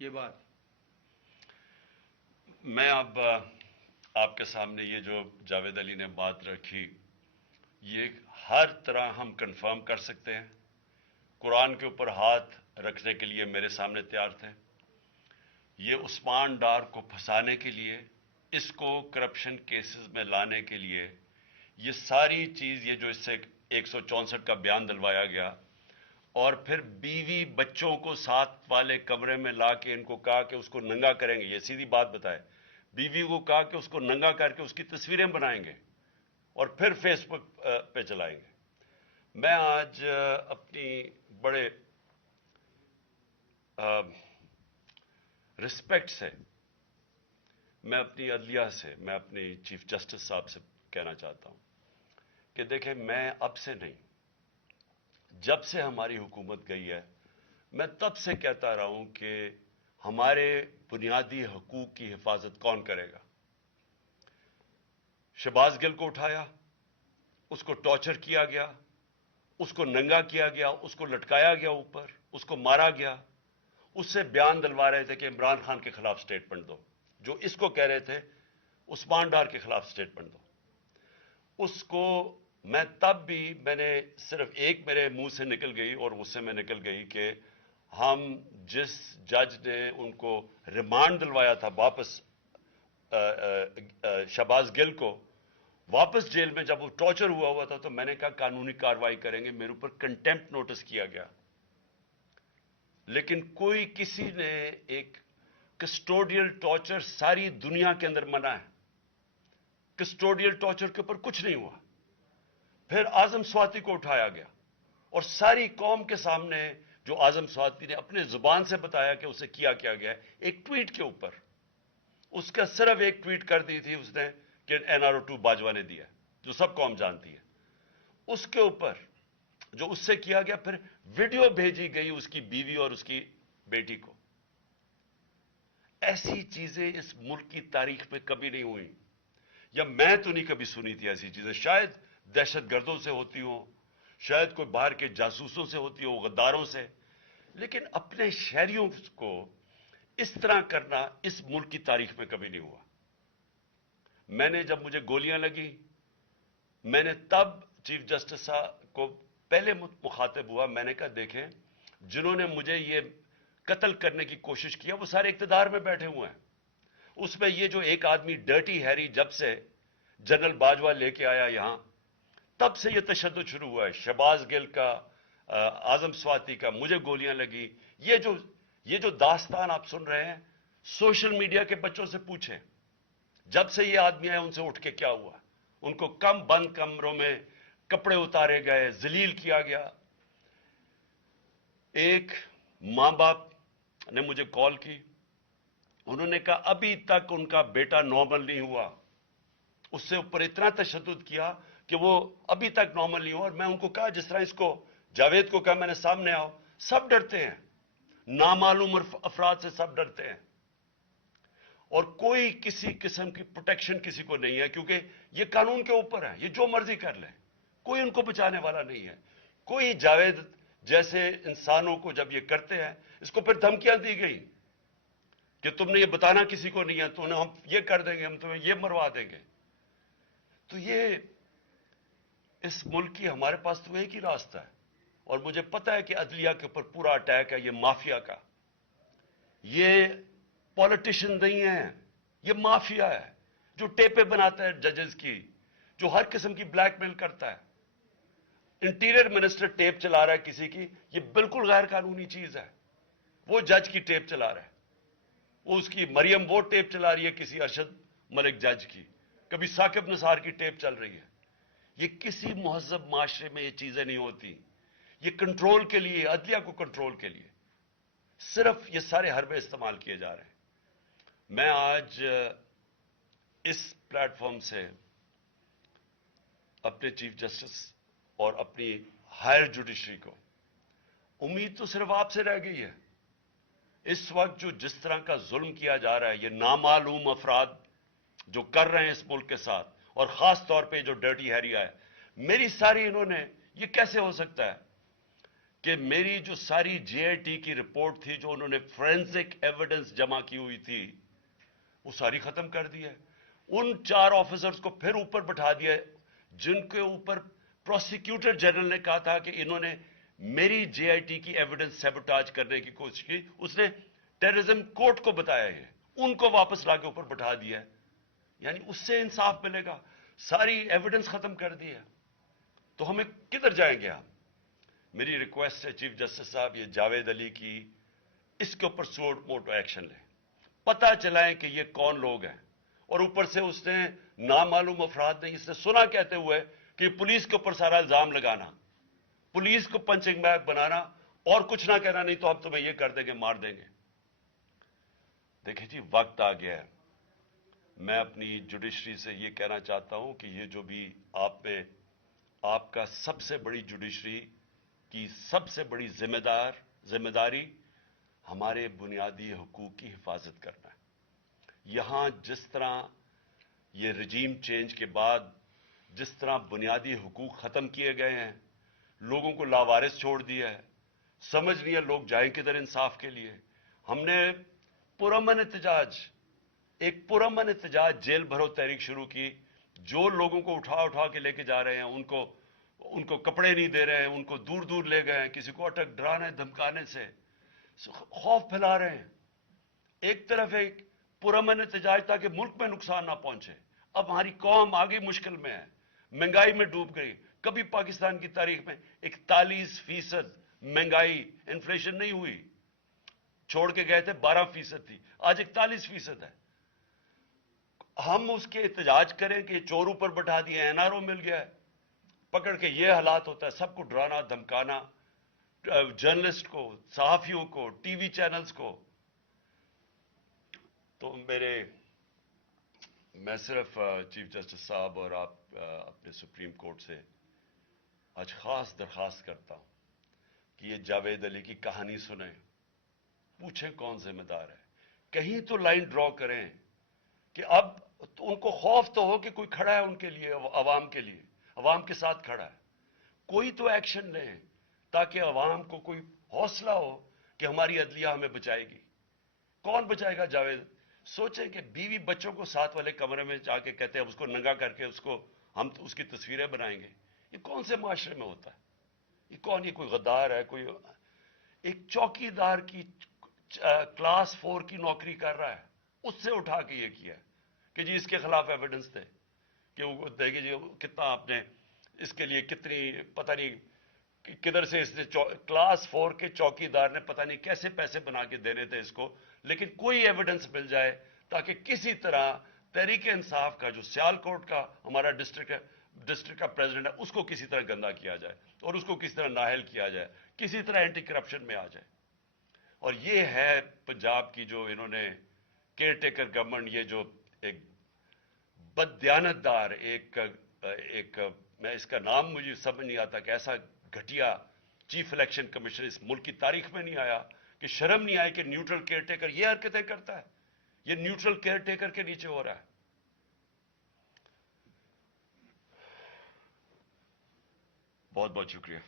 یہ بات؟ میں اب آپ کے سامنے یہ جو جاوید علی نے بات رکھی، یہ ہر طرح ہم کنفرم کر سکتے ہیں. قرآن کے اوپر ہاتھ رکھنے کے لیے میرے سامنے تیار تھے. یہ عثمان ڈار کو پھنسانے کے لیے، اس کو کرپشن کیسز میں لانے کے لیے، یہ ساری چیز، یہ جو اس سے 164 کا بیان دلوایا گیا، اور پھر بیوی بچوں کو ساتھ والے کمرے میں لا کے ان کو کہا کہ اس کو ننگا کریں گے. یہ سیدھی بات بتائے، بیوی کو کہا کہ اس کو ننگا کر کے اس کی تصویریں بنائیں گے اور پھر فیس بک پہ چلائیں گے. میں آج اپنی بڑے رسپیکٹ سے، میں اپنی عدلیہ سے، میں اپنی چیف جسٹس صاحب سے کہنا چاہتا ہوں کہ دیکھیں، میں اب سے نہیں، جب سے ہماری حکومت گئی ہے، میں تب سے کہتا رہا ہوں کہ ہمارے بنیادی حقوق کی حفاظت کون کرے گا. شہباز گل کو اٹھایا، اس کو ٹارچر کیا گیا، اس کو ننگا کیا گیا، اس کو لٹکایا گیا اوپر، اس کو مارا گیا. اس سے بیان دلوا رہے تھے کہ عمران خان کے خلاف سٹیٹمنٹ دو، جو اس کو کہہ رہے تھے عثمان ڈار کے خلاف سٹیٹمنٹ دو. اس کو میں تب بھی، میں نے صرف ایک میرے منہ سے نکل گئی اور غصے میں نکل گئی کہ ہم جس جج نے ان کو ریمانڈ دلوایا تھا واپس، شہباز گل کو واپس جیل میں جب وہ ٹارچر ہوا تھا، تو میں نے کہا قانونی کارروائی کریں گے. میرے اوپر کنٹیمپٹ نوٹس کیا گیا، لیکن کوئی کسی نے ایک کسٹوڈیل ٹارچر ساری دنیا کے اندر منع ہے. کسٹوڈیل ٹارچر کے اوپر کچھ نہیں ہوا. پھر اعظم سواتی کو اٹھایا گیا اور ساری قوم کے سامنے جو اعظم سواتی نے اپنے زبان سے بتایا کہ اسے کیا گیا ہے، ایک ٹویٹ کے اوپر، اس کا صرف ایک ٹویٹ کر دی تھی اس نے کہ NRO2 باجوہ نے دیا، جو سب قوم جانتی ہے. اس کے اوپر جو اس سے کیا گیا، پھر ویڈیو بھیجی گئی اس کی بیوی اور اس کی بیٹی کو. ایسی چیزیں اس ملک کی تاریخ میں کبھی نہیں ہوئی، یا میں تو نہیں کبھی سنی تھی ایسی چیزیں. شاید دہشت گردوں سے ہوتی ہوں، شاید کوئی باہر کے جاسوسوں سے ہوتی ہو، غداروں سے، لیکن اپنے شہریوں کو اس طرح کرنا اس ملک کی تاریخ میں کبھی نہیں ہوا. میں نے جب مجھے گولیاں لگی، میں نے تب چیف جسٹس صاحب کو پہلے مخاطب ہوا. میں نے کہا دیکھیں، جنہوں نے مجھے یہ قتل کرنے کی کوشش کیا وہ سارے اقتدار میں بیٹھے ہوئے ہیں. اس میں یہ جو ایک آدمی ڈرٹی ہیری جب سے جنرل باجوہ لے کے آیا یہاں، تب سے یہ تشدد شروع ہوا ہے. شہباز گل کا، اعظم سواتی کا، مجھے گولیاں لگی. یہ جو داستان آپ سن رہے ہیں، سوشل میڈیا کے بچوں سے پوچھیں، جب سے یہ آدمی آئے ان سے اٹھ کے کیا ہوا. ان کو بند کمروں میں کپڑے اتارے گئے، ذلیل کیا گیا. ایک ماں باپ نے مجھے کال کی، انہوں نے کہا ابھی تک ان کا بیٹا نارمل نہیں ہوا. اس سے اوپر اتنا تشدد کیا کہ وہ ابھی تک نارمل نہیں ہوا. اور میں ان کو کہا، جس طرح اس کو جاوید کو کہا میں نے سامنے آؤ، سب ڈرتے ہیں، نامعلوم افراد سے سب ڈرتے ہیں، اور کوئی کسی قسم کی پروٹیکشن کسی کو نہیں ہے، کیونکہ یہ قانون کے اوپر ہے، یہ جو مرضی کر لیں، کوئی ان کو بچانے والا نہیں ہے. کوئی جاوید جیسے انسانوں کو جب یہ کرتے ہیں، اس کو پھر دھمکیاں دی گئی کہ تم نے یہ بتانا کسی کو نہیں ہے، تو ہم یہ کر دیں گے، ہم تمہیں یہ مروا دیں گے. تو یہ اس ملک کی، ہمارے پاس تو ایک ہی راستہ ہے، اور مجھے پتہ ہے کہ عدلیہ کے اوپر پورا اٹیک ہے، یہ مافیا کا. یہ پولیٹیشن نہیں ہے، یہ مافیا ہے جو ٹیپیں بناتا ہے ججز کی، جو ہر قسم کی بلیک میل کرتا ہے. انٹیریئر منسٹر ٹیپ چلا رہا ہے کسی کی، یہ بالکل غیر قانونی چیز ہے. وہ جج کی ٹیپ چلا رہا ہے، وہ اس کی مریم وہ ٹیپ چلا رہی ہے کسی ارشد ملک جج کی، کبھی ثاقب نثار کی ٹیپ چل رہی ہے. یہ کسی مہذب معاشرے میں یہ چیزیں نہیں ہوتی. یہ کنٹرول کے لیے، عدلیہ کو کنٹرول کے لیے صرف یہ سارے حربے استعمال کیے جا رہے ہیں. میں آج اس پلیٹ فارم سے اپنے چیف جسٹس اور اپنی ہائر جوڈیشری کو، امید تو صرف آپ سے رہ گئی ہے. اس وقت جو جس طرح کا ظلم کیا جا رہا ہے، یہ نامعلوم افراد جو کر رہے ہیں اس ملک کے ساتھ، اور خاص طور پہ جو ڈرٹی ہیری ہے، میری ساری انہوں نے، یہ کیسے ہو سکتا ہے کہ میری جو ساری جے آئی ٹی کی رپورٹ تھی جو انہوں نے فورینسک ایویڈنس جمع کی ہوئی تھی وہ ساری ختم کر دی ہے. ان 4 آفیسرز کو پھر اوپر بٹھا دیا ہے جن کے اوپر پروسیکیوٹر جنرل نے کہا تھا کہ انہوں نے میری جے آئی ٹی کی ایویڈنس سیبوٹاج کرنے کی کوشش کی. اس نے ٹیررزم کورٹ کو بتایا ہے, ان کو واپس لا کے اوپر بٹھا دیا ہے. یعنی اس سے انصاف ملے گا. ساری ایویڈنس ختم کر دی ہے تو ہمیں کدھر جائیں گے ہم؟ میری ریکویسٹ ہے چیف جسٹس صاحب, یہ جاوید علی کی اس کے اوپر سوٹ موٹو ایکشن لیں, پتہ چلائیں کہ یہ کون لوگ ہیں. اور اوپر سے اس نے نامعلوم افراد نے اس نے سنا کہتے ہوئے کہ پولیس کے اوپر سارا الزام لگانا, پولیس کو پنچنگ بیگ بنانا اور کچھ نہ کہنا, نہیں تو ہم تمہیں یہ کر دیں گے, مار دیں گے. دیکھیں جی وقت آ گیا ہے. میں اپنی جوڈیشری سے یہ کہنا چاہتا ہوں کہ یہ جو بھی آپ کا سب سے بڑی جوڈیشری کی سب سے بڑی ذمہ داری ہمارے بنیادی حقوق کی حفاظت کرنا ہے. یہاں جس طرح یہ رجیم چینج کے بعد جس طرح بنیادی حقوق ختم کیے گئے ہیں, لوگوں کو لاوارث چھوڑ دیا ہے, سمجھ نہیں ہے لوگ جائیں کدھر انصاف کے لیے. ہم نے ایک پرامن احتجاج جیل بھرو تحریک شروع کی. جو لوگوں کو اٹھا کے لے کے جا رہے ہیں ان کو کپڑے نہیں دے رہے ہیں, ان کو دور دور لے گئے ہیں, کسی کو اٹک ڈرانے دھمکانے سے خوف پھیلا رہے ہیں. ایک طرف ایک پرامن احتجاج تاکہ ملک میں نقصان نہ پہنچے. اب ہماری قوم آگے مشکل میں ہے, مہنگائی میں ڈوب گئی. کبھی پاکستان کی تاریخ میں 41% مہنگائی انفلیشن نہیں ہوئی, چھوڑ کے گئے تھے 12% تھی, آج 41% ہے. ہم اس کے احتجاج کریں کہ چور اوپر بٹھا دیے, این آر او مل گیا ہے, پکڑ کے یہ حالات ہوتا ہے, سب کو ڈرانا دھمکانا, جرنلسٹ کو, صحافیوں کو, ٹی وی چینلز کو. تو میں صرف چیف جسٹس صاحب اور آپ اپنے سپریم کورٹ سے آج خاص درخواست کرتا ہوں کہ یہ جاوید علی کی کہانی سنیں, پوچھیں کون ذمہ دار ہے, کہیں تو لائن ڈرا کریں کہ اب ان کو خوف تو ہو کہ کوئی کھڑا ہے ان کے لیے, عوام کے لیے, عوام کے ساتھ کھڑا ہے. کوئی تو ایکشن لیں تاکہ عوام کو کوئی حوصلہ ہو کہ ہماری عدلیہ ہمیں بچائے گی. کون بچائے گا جاوید؟ سوچیں کہ بیوی بچوں کو ساتھ والے کمرے میں جا کے کہتے ہیں اس کو ننگا کر کے ہم اس کی تصویریں بنائیں گے. یہ کون سے معاشرے میں ہوتا ہے؟ یہ کون, یہ کوئی غدار ہے؟ کوئی ایک چوکی دار کی کلاس 4 کی نوکری کر رہا ہے, اس سے اٹھا کے یہ کیا کہ جی اس کے خلاف ایویڈنس دے, کہ وہ دیکھیں جی کتنا آپ نے اس کے لیے کتنی پتہ نہیں کدھر سے اس نے کلاس 4 کے چوکی دار نے پتہ نہیں کیسے پیسے بنا کے دینے تھے اس کو, لیکن کوئی ایویڈنس مل جائے تاکہ کسی طرح تحریک انصاف کا جو سیالکوٹ کا ہمارا ڈسٹرکٹ کا پریزیڈنٹ ہے اس کو کسی طرح گندا کیا جائے اور اس کو کسی طرح نااہل کیا جائے, کسی طرح اینٹی کرپشن میں آ جائے. اور یہ ہے پنجاب کی جو انہوں نے کیئر ٹیکر گورنمنٹ, یہ جو ایک بددیانتدار ایک میں اس کا نام مجھے سمجھ نہیں آتا کہ ایسا گھٹیا چیف الیکشن کمیشن اس ملک کی تاریخ میں نہیں آیا کہ شرم نہیں آئی کہ نیوٹرل کیئر ٹیکر یہ حرکتیں کرتا ہے. یہ نیوٹرل کیئر ٹیکر کے نیچے ہو رہا ہے. بہت بہت شکریہ.